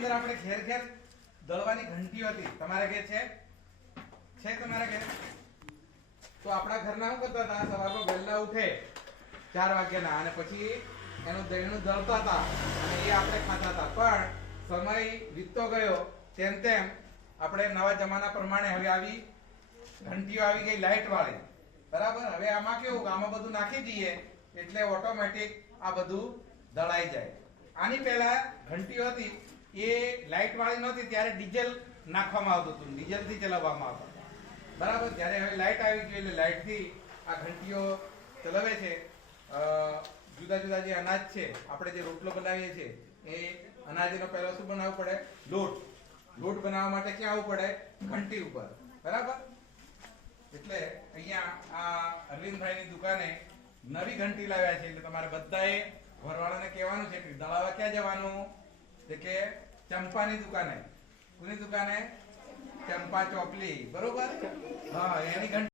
અંદર આપણે ઘેર ઘેર દળવાની ઘંટી હતી. તમારે ઘેર છે? છે તમારા ઘેર? તો આપણા ઘરના શું કરતા હતા? સવારમાં વહેલા ઉઠે ચાર વાગ્યાના અને પછી એનું દહીંનું દળતા હતા અને એ આપણે ખાતા હતા. પણ સમય વીતતો ગયો. તેમ તેમ આપણે નવા જમાના પ્રમાણે હવે આવી ઘંટીઓ આવી ગઈ લાઇટ વાળી. બરાબર? હવે આમાં કેવું? આમાં બધું નાખી દઈએ એટલે ઓટોમેટિક આ બધું દળાઈ જાય. આની પહેલા ઘંટીઓ હતી. એ લાઇટ વાળી નહોતી ત્યારે ડીઝલ નાખવામાં આવતું હતું, ડીઝલથી ચલાવવામાં આવતું. બરાબર? જ્યારે હવે લાઇટ આવી ગઈ એટલે લાઇટથી આ ઘંટીઓ ચલાવે છે. જુદા જુદા જે અનાજ છે, આપણે જે રોટલો બનાવીએ છીએ, એ અનાજનો પહેલો શું બનાવવું પડે? લોટ. લોટ બનાવવા માટે ક્યાં આવવું પડે? ઘંટી ઉપર. બરાબર? એટલે અહીંયા આ અરવિંદભાઈની દુકાને નવી ઘંટી લાવ્યા છે, એટલે તમારે બધાએ ઘરવાળાને કહેવાનું છે કે, દળાવા ક્યાં જવાનું? તે કે ચંપાની દુકાને કોની દુકાને ચંપા ચોકલી બરોબર હા એની ઘંટી